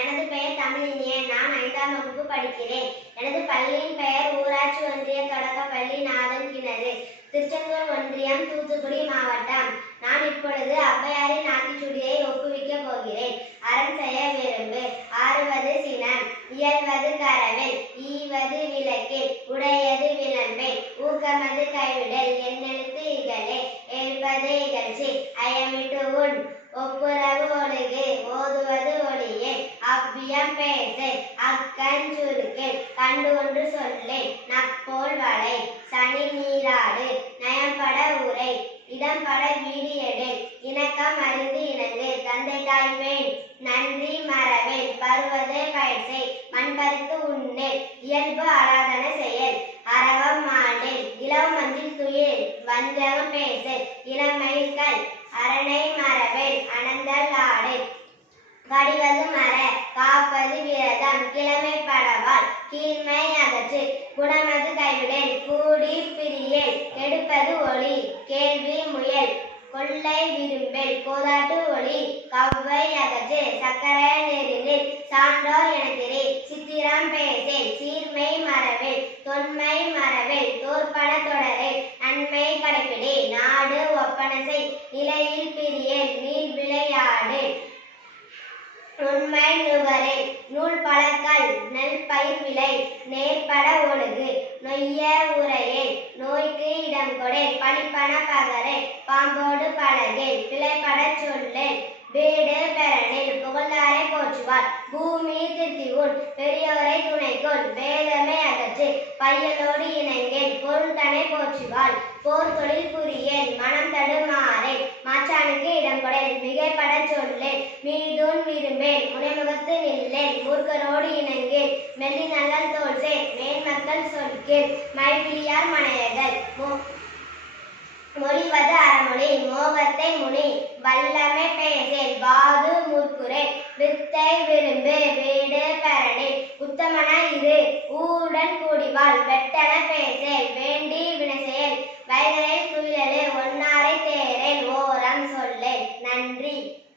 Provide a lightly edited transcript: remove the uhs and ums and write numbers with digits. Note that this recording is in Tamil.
எனது பெயர் தமிழினியன். நான் 5ஆம் வகுப்பு படிக்கிறேன். எனது பள்ளியின் பெயர் ஊராட்சி ஒன்றிய தொடக்கப்பள்ளி நாதன்கிணறு, திருச்செந்தூர் ஒன்றியம், தூத்துக்குடி மாவட்டம். நான் இப்பொழுது ஔவையாரின் ஆத்திச்சூடியை ஒப்புவிக்கப் போகிறேன். அறம் செய்ய விரும்பு. ஆறுவது சினம், இயல்வது கரவில், ஈவது விளக்கில், உடையது விளம்பில், ஊக்கமது கைவிடல், எண்ணெழுத்து இகழே, ஏற்பது இகழ்ச்சி, அயமிட்டு உண், ஒப்புரவு ஒழுகு, ஓதுவது ஒளியே, அவ்வியம் பேசு, அக்கண் சுருக்கில், கண்டு ஒன்று சொல்லே, நப்போல் வளை, சனி நீராடு, நயம்பட உரை, இடம்பட வீடு எழில், இணக்கம் அறிந்து இணங்கு, தந்தை தாய்வேன், நன்றி மறவேல், பருவதே பயிற்சை, மண்பறித்து உண்ணேல், இயல்பு அலாதன செயல், அரவம் மாண்டேல், இளம் மஞ்சில் துயில், வஞ்சகம் பேசல், இளமயில்கள், அரணை மறவேல், அனந்தல் ஆடு, கடிவது மர, காப்பது விரதம், கிழமை படவால், கீழ்மை அகற்று, குணமது கைவிடல், கூடி பிரியல், கெடுப்பது ஒளி, கேள்வி முயல், கொள்ளை விரும்பல், கோதாட்டு ஒளி, கவ்வை அகற்று, சக்கர நெறினில், சான்றோர் எனத்திரே, சித்திரம் பேசல், சீர்மை மறவேல், தொன்மை மறவேல், தோற்பன தொடரில், நன்மை கடைப்பிடி, நாடு ஒப்பன செய், நிலையில் பிரியல், நீள் விளையாடு, உண்மை நுகரில், நூல் பழக்கல், நெல் பயிர் விளை, நேர்பட ஒழுகு, நொய்ய உரையில், நோய்க்கு இடம் கொடேல், பழிப்பன பகரில், பாம்போடு பழகில், பிழைப்பட சொல்லில், வீடு பெறனில், புகழ்ந்தாரை போற்றுவார், பூமி திருத்தி உண், பெரியோரை துணைக்கொள், வேதமை அகற்று, பையலோடு இணங்கில், பொருள் தனை போற்றுவாள், போர் தொழில் புரியல், மனம் தடுமாறேல், மாற்றானுக்கு இடம் கொடேல், மிகைப்பட சொல்லேல், மீதுன் விரும்பேல், முனைமுகத்து நில்லேல், மூர்க்கரோடு இணங்கில், மெல்லி நல்லல் தோல் சேர், மேன்மக்கள் சொல்கில், மைவிலியார் மனையர்கள், மொழிவது அறமொழி, மோகத்தை முனி, வல்லமை பேசேல், வாது முற்குரேல், வித்தை விரும்பு, வீடு பெறனில், உத்தமன இரு, ஊடன் கூடிவாள், வெட்டன